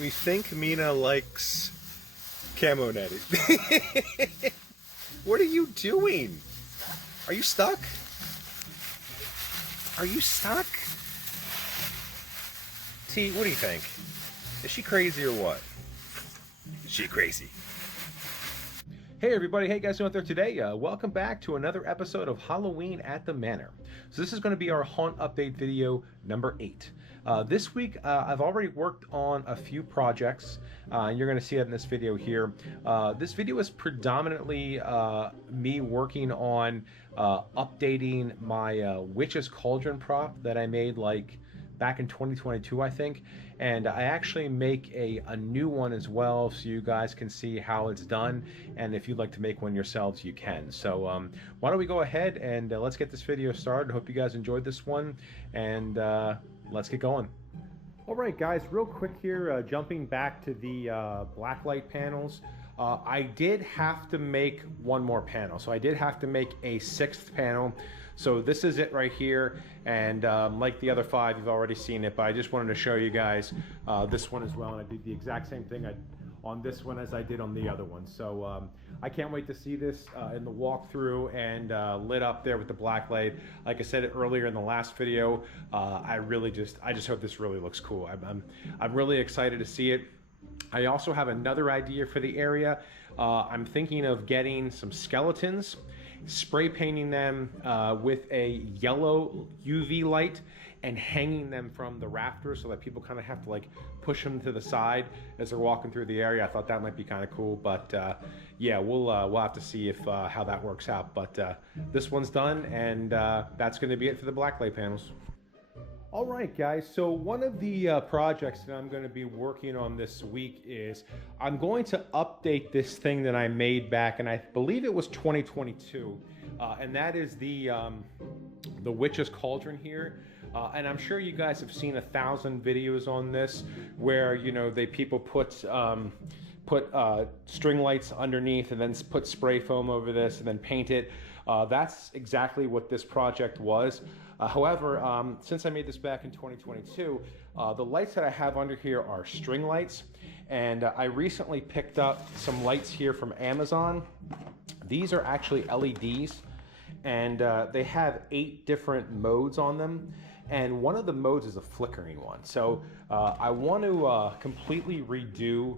We think Mina likes camo netting. What are you doing? Are you stuck? Are you stuck? T, what do you think? Is she crazy or what? Is she crazy? Hey everybody, hey guys, out there today. Welcome back to another episode of Halloween at the Manor. So this is going to be our haunt update video number 8. This week I've already worked on a few projects, and you're going to see it in this video here. This video is predominantly me working on updating my Witch's Cauldron prop that I made like back in 2022, I think, and I actually make a new one as well, so you guys can see how it's done, and if you'd like to make one yourselves, you can. So why don't we go ahead and let's get this video started. Hope you guys enjoyed this one, and let's get going. All right, guys, real quick here, jumping back to the blacklight panels. I did have to make one more panel, so I did have to make a 6th panel. So this is it right here, and like the other 5, you've already seen it, but I just wanted to show you guys this one as well, and I did the exact same thing on this one as I did on the other one. So I can't wait to see this in the walkthrough and lit up there with the black light. Like I said earlier in the last video, I just hope this really looks cool. I'm really excited to see it. I also have another idea for the area. I'm thinking of getting some skeletons, spray painting them with a yellow UV light and hanging them from the rafters so that people kind of have to like push them to the side as they're walking through the area. I thought that might be kind of cool, but yeah, we'll have to see if how that works out. But this one's done, and that's going to be it for the blacklight panels. All right, guys, so one of the projects that I'm going to be working on this week is I'm going to update this thing that I made back, and I believe it was 2022, and that is the Witch's Cauldron here. And I'm sure you guys have seen 1,000 videos on this where, you know, people put string lights underneath and then put spray foam over this and then paint it. That's exactly what this project was. However, since I made this back in 2022, the lights that I have under here are string lights, and I recently picked up some lights here from Amazon. These are actually LEDs, and they have 8 different modes on them, and one of the modes is a flickering one. So I want to completely redo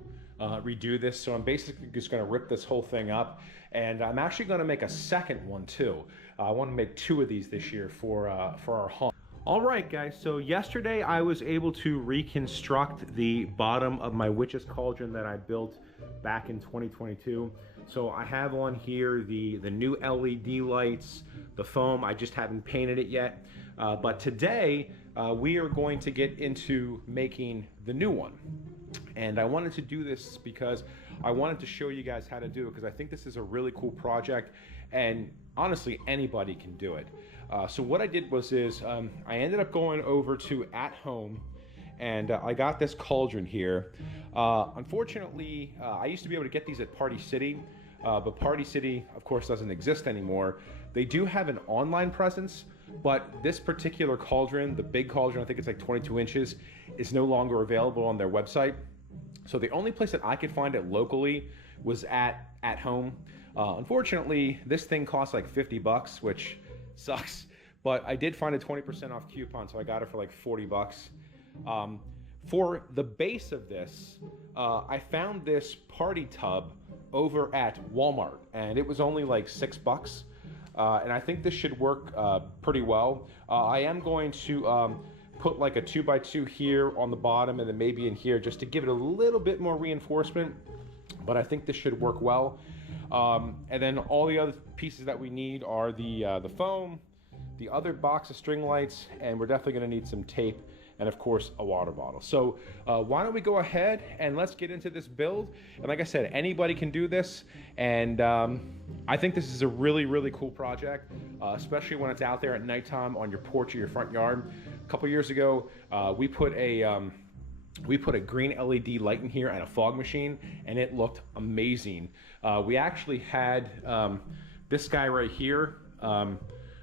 this, so I'm basically just going to rip this whole thing up, and I'm actually going to make a second one too. I want to make 2 of these this year for our haunt. All right, guys, so yesterday I was able to reconstruct the bottom of my Witch's Cauldron that I built back in 2022. So I have on here the new LED lights, the foam. I just haven't painted it yet, but today we are going to get into making the new one. And I wanted to do this because I wanted to show you guys how to do it, because I think this is a really cool project, and honestly anybody can do it. So what I did was I ended up going over to At Home, and I got this cauldron here. Unfortunately, I used to be able to get these at Party City, but Party City of course doesn't exist anymore. They do have an online presence, but this particular cauldron, the big cauldron, I think it's like 22 inches, is no longer available on their website. So the only place that I could find it locally was at Home. Unfortunately, this thing costs like 50 bucks, which sucks, but I did find a 20% off coupon, so I got it for like 40 bucks. For the base of this, I found this party tub over at Walmart, and it was only like 6 bucks. And I think this should work pretty well. I am going to put like a 2x2 here on the bottom, and then maybe in here just to give it a little bit more reinforcement, but I think this should work well. And then all the other pieces that we need are the foam, the other box of string lights, and we're definitely going to need some tape, and of course a water bottle. So why don't we go ahead and let's get into this build. And like I said, anybody can do this, and I think this is a really cool project, especially when it's out there at nighttime on your porch or your front yard. A couple years ago, we put a green LED light in here and a fog machine, and it looked amazing. We actually had this guy right here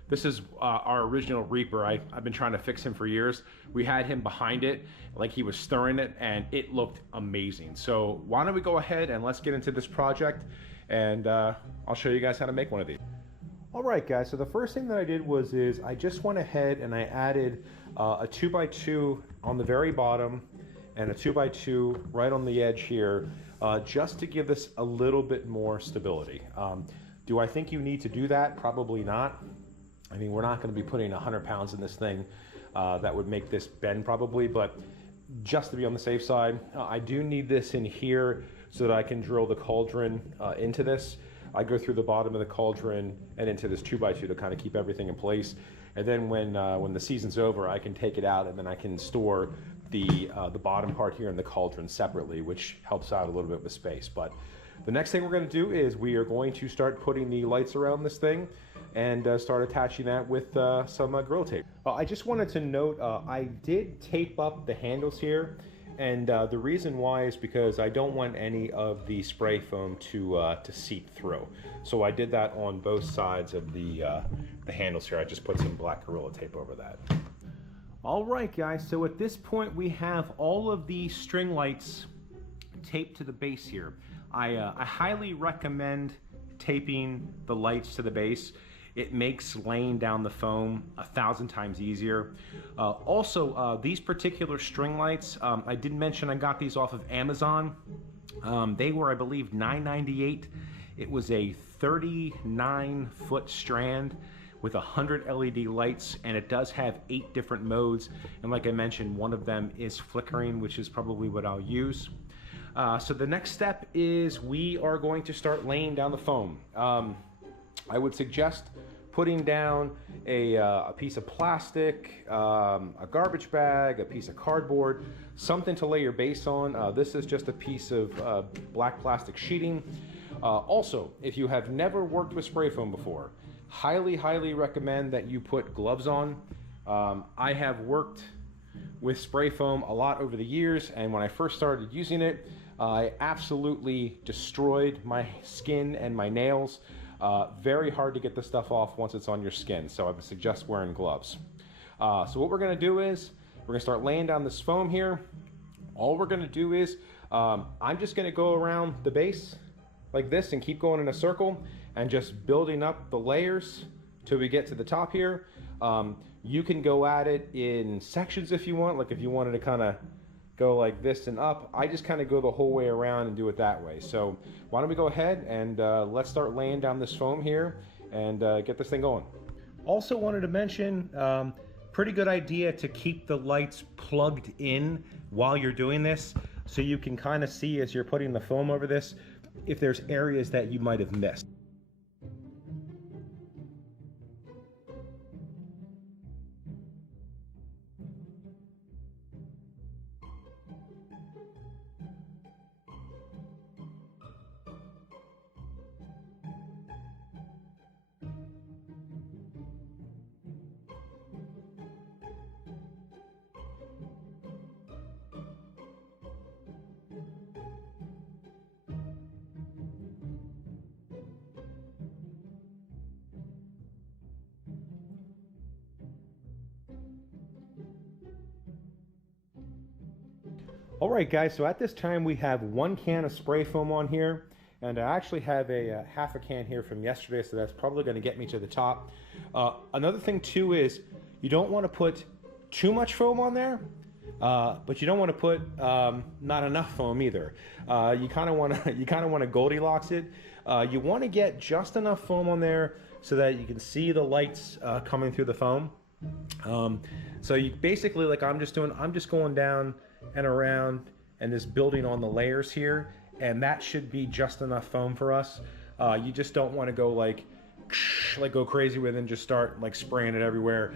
This is our original Reaper. I've been trying to fix him for years. We had him behind it, like he was stirring it, and it looked amazing. So why don't we go ahead and let's get into this project, and I'll show you guys how to make one of these. All right, guys, so the first thing that I did was I just went ahead and I added a 2x2 on the very bottom and a 2x2 right on the edge here, just to give this a little bit more stability. Do I think you need to do that? Probably not. I mean, we're not going to be putting 100 pounds in this thing. That would make this bend probably, but just to be on the safe side, I do need this in here so that I can drill the cauldron into this. I go through the bottom of the cauldron and into this 2x2 to kind of keep everything in place. And then when the season's over, I can take it out and then I can store the bottom part here in the cauldron separately, which helps out a little bit with space. But the next thing we're going to do is we are going to start putting the lights around this thing and start attaching that with some grill tape. I just wanted to note, I did tape up the handles here, and the reason why is because I don't want any of the spray foam to seep through. So I did that on both sides of the handles here. I just put some black Gorilla tape over that. All right, guys, so at this point we have all of the string lights taped to the base here. I highly recommend taping the lights to the base. It makes laying down the foam 1,000 times easier. Also, these particular string lights, I did mention I got these off of Amazon. They were, I believe, $9.98. It was a 39-foot strand with 100 LED lights, and it does have 8 different modes. And like I mentioned, one of them is flickering, which is probably what I'll use. So the next step is we are going to start laying down the foam. I would suggest putting down a piece of plastic, a garbage bag, a piece of cardboard, something to lay your base on. This is just a piece of black plastic sheeting. Also, if you have never worked with spray foam before, highly recommend that you put gloves on. I have worked with spray foam a lot over the years, and when I first started using it, I absolutely destroyed my skin and my nails. Very hard to get the stuff off once it's on your skin, so I would suggest wearing gloves. So what we're going to do is we're going to start laying down this foam here. All we're going to do is I'm just going to go around the base like this and keep going in a circle and just building up the layers till we get to the top here. You can go at it in sections if you want, like if you wanted to kind of go like this and up. I just kind of go the whole way around and do it that way. So why don't we go ahead and let's start laying down this foam here and get this thing going. Also wanted to mention, pretty good idea to keep the lights plugged in while you're doing this, so you can kind of see as you're putting the foam over this if there's areas that you might have missed. All right, guys, so at this time we have 1 can of spray foam on here, and I actually have a half a can here from yesterday, so that's probably going to get me to the top. Another thing too is you don't want to put too much foam on there, but you don't want to put not enough foam either. You kind of want to Goldilocks it. You want to get just enough foam on there so that you can see the lights coming through the foam. So you basically, like I'm just going down and around and just building on the layers here, and that should be just enough foam for us. You just don't want to go like go crazy with it and just start like spraying it everywhere,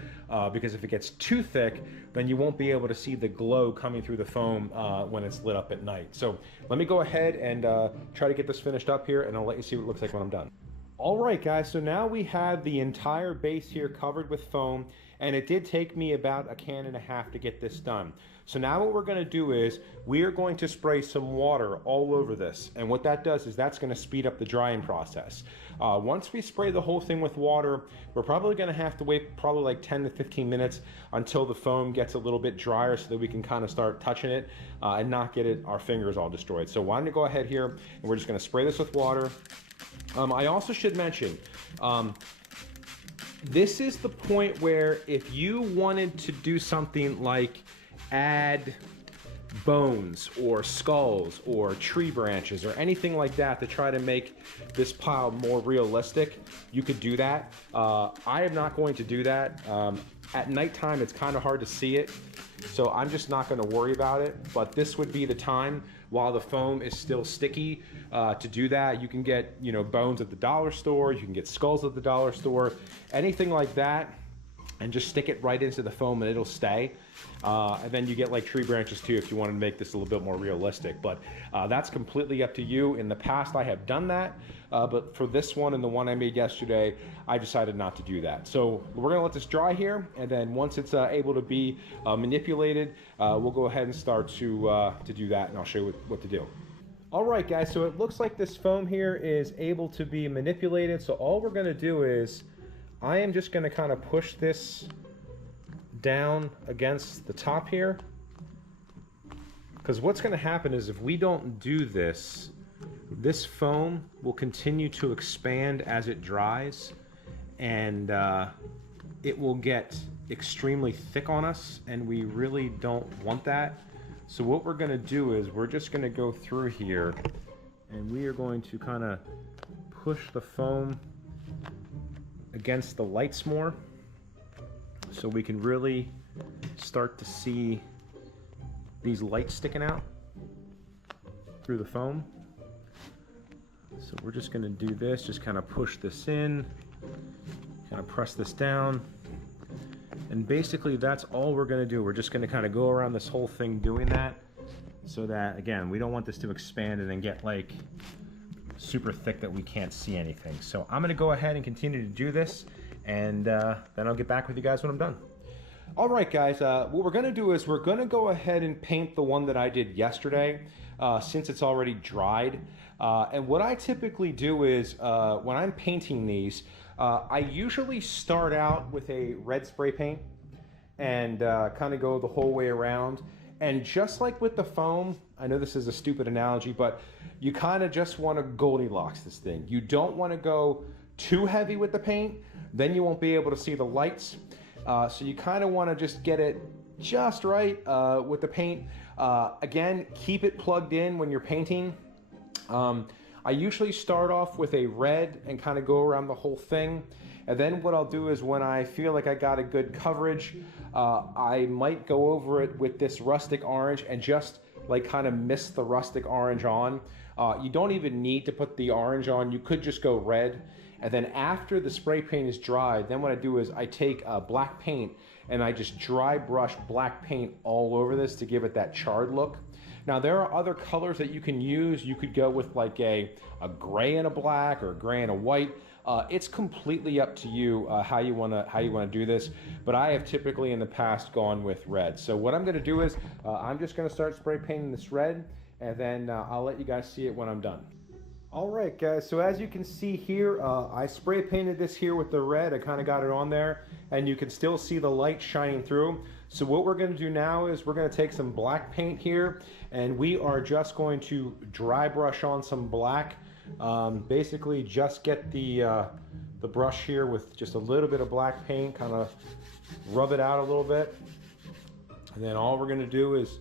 because if it gets too thick, then you won't be able to see the glow coming through the foam when it's lit up at night. So let me go ahead and try to get this finished up here, and I'll let you see what it looks like when I'm done. All right, guys, so now we have the entire base here covered with foam, and it did take me about a can and a half to get this done. So now what we're gonna do is we are going to spray some water all over this. And what that does is that's gonna speed up the drying process. Once we spray the whole thing with water, we're probably gonna have to wait probably like 10 to 15 minutes until the foam gets a little bit drier so that we can kind of start touching it and not get our fingers all destroyed. So why don't you go ahead here and we're just gonna spray this with water. I also should mention, this is the point where if you wanted to do something like add bones or skulls or tree branches or anything like that to try to make this pile more realistic, you could do that. I am not going to do that. At nighttime, it's kind of hard to see it, so I'm just not going to worry about it. But this would be the time while the foam is still sticky to do that. You can get, you know, bones at the dollar store, you can get skulls at the dollar store, anything like that, and just stick it right into the foam and it'll stay. And then you get like tree branches too if you want to make this a little bit more realistic, but that's completely up to you. In the past I have done that, but for this one and the one I made yesterday, I decided not to do that. So we're gonna let this dry here, and then once it's able to be manipulated, we'll go ahead and start to do that, and I'll show you what to do. All right, guys, so it looks like this foam here is able to be manipulated. So all we're gonna do is I am just gonna kind of push this down against the top here, because what's going to happen is if we don't do this, this foam will continue to expand as it dries, and it will get extremely thick on us, and we really don't want that. So what we're going to do is we're just going to go through here, and we are going to kind of push the foam against the lights more, so we can really start to see these lights sticking out through the foam. So we're just going to do this, just kind of push this in, kind of press this down, and basically that's all we're going to do. We're just going to kind of go around this whole thing doing that, so that, again, we don't want this to expand and then get like super thick that we can't see anything. So I'm going to go ahead and continue to do this, and then I'll get back with you guys when I'm done. All right, guys, what we're going to do is we're going to go ahead and paint the one that I did yesterday since it's already dried. And what I typically do is when I'm painting these, I usually start out with a red spray paint and kind of go the whole way around. And just like with the foam, I know this is a stupid analogy, but you kind of just want to Goldilocks this thing. You don't want to go too heavy with the paint, then you won't be able to see the lights. So you kind of want to just get it just right with the paint. Again, keep it plugged in when you're painting. I usually start off with a red and kind of go around the whole thing. And then what I'll do is when I feel like I got a good coverage, I might go over it with this rustic orange and just like kind of mist the rustic orange on. You don't even need to put the orange on. You could just go red. And then after the spray paint is dried, then what I do is I take black paint and I just dry brush black paint all over this to give it that charred look. Now there are other colors that you can use. You could go with like a gray and a black or a gray and a white. It's completely up to you how you wanna do this. But I have typically in the past gone with red. So what I'm gonna do is I'm just gonna start spray painting this red, and then I'll let you guys see it when I'm done. All right, guys, so as you can see here, I spray painted this here with the red. I kind of got it on there, and you can still see the light shining through. So what we're going to do now is we're going to take some black paint here, and we are just going to dry brush on some black. Basically, just get the brush here with just a little bit of black paint, kind of rub it out a little bit. And then all we're going to do is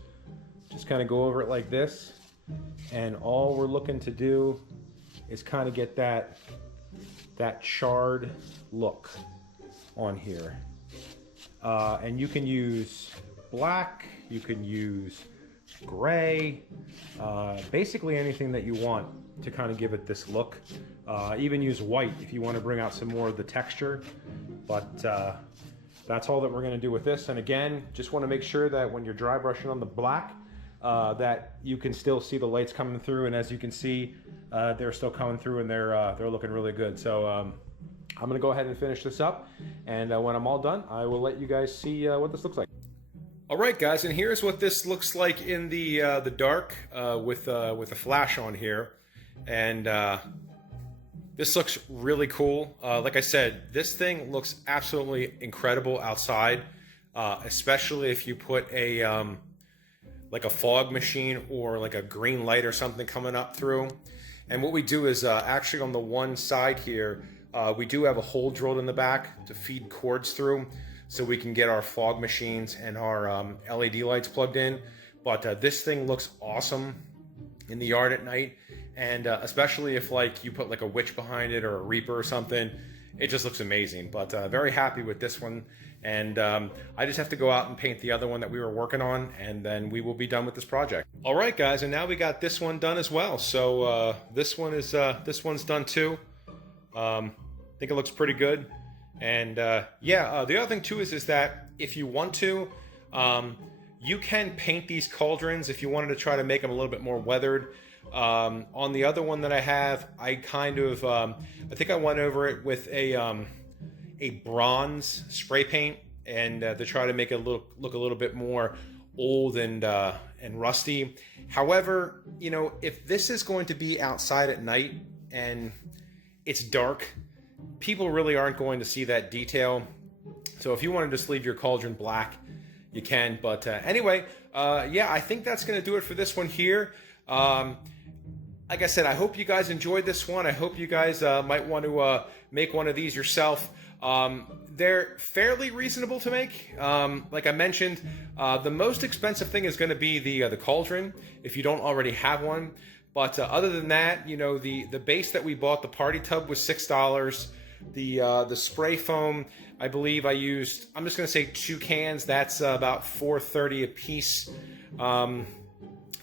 just kind of go over it like this. And all we're looking to do is kind of get that charred look on here. And you can use black, you can use gray, basically anything that you want to kind of give it this look. Even use white if you want to bring out some more of the texture. But that's all that we're going to do with this. And again, just want to make sure that when you're dry brushing on the black, that you can still see the lights coming through, and as you can see, they're still coming through, and they're looking really good. So I'm gonna go ahead and finish this up, and when I'm all done, I will let you guys see what this looks like. All right, guys, and here's what this looks like in the dark with a flash on here, and this looks really cool. Like I said, this thing looks absolutely incredible outside, especially if you put a like a fog machine or like a green light or something coming up through. And what we do is actually on the one side here, we do have a hole drilled in the back to feed cords through, so we can get our fog machines and our LED lights plugged in. But this thing looks awesome in the yard at night, and especially if like you put like a witch behind it or a reaper or something, it just looks amazing. But very happy with this one, and I just have to go out and paint the other one that we were working on, and then we will be done with this project. All right, guys, and now we got this one done as well. So this one's done too. I think it looks pretty good. And yeah, the other thing too is that if you want to, you can paint these cauldrons if you wanted to try to make them a little bit more weathered. On the other one that I have, I kind of, I think I went over it with a bronze spray paint, and to try to make it look a little bit more old and rusty. However, you know, if this is going to be outside at night and it's dark, people really aren't going to see that detail. So if you want to just leave your cauldron black, you can. But anyway, yeah, I think that's going to do it for this one here. Like I said, I hope you guys enjoyed this one. I hope you guys might want to make one of these yourself. They're fairly reasonable to make. Like I mentioned, the most expensive thing is going to be the cauldron, if you don't already have one. But other than that, you know, the base that we bought, the party tub, was $6. The spray foam, I believe I used, I'm just going to say 2 cans. That's about $4.30 a piece. Some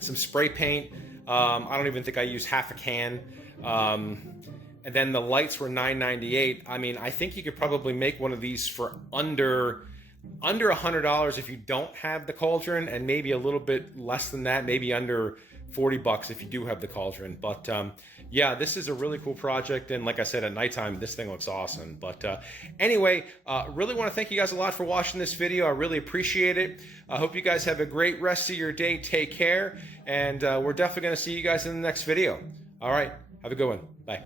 spray paint. I don't even think I used half a can. And then the lights were $9.98. I mean, I think you could probably make one of these for under $100 if you don't have the cauldron, and maybe a little bit less than that, maybe under $40 if you do have the cauldron. But yeah, this is a really cool project, and like I said, at nighttime this thing looks awesome. But anyway, really want to thank you guys a lot for watching this video. I really appreciate it. I hope you guys have a great rest of your day. Take care, and we're definitely going to see you guys in the next video. All right, have a good one. Bye.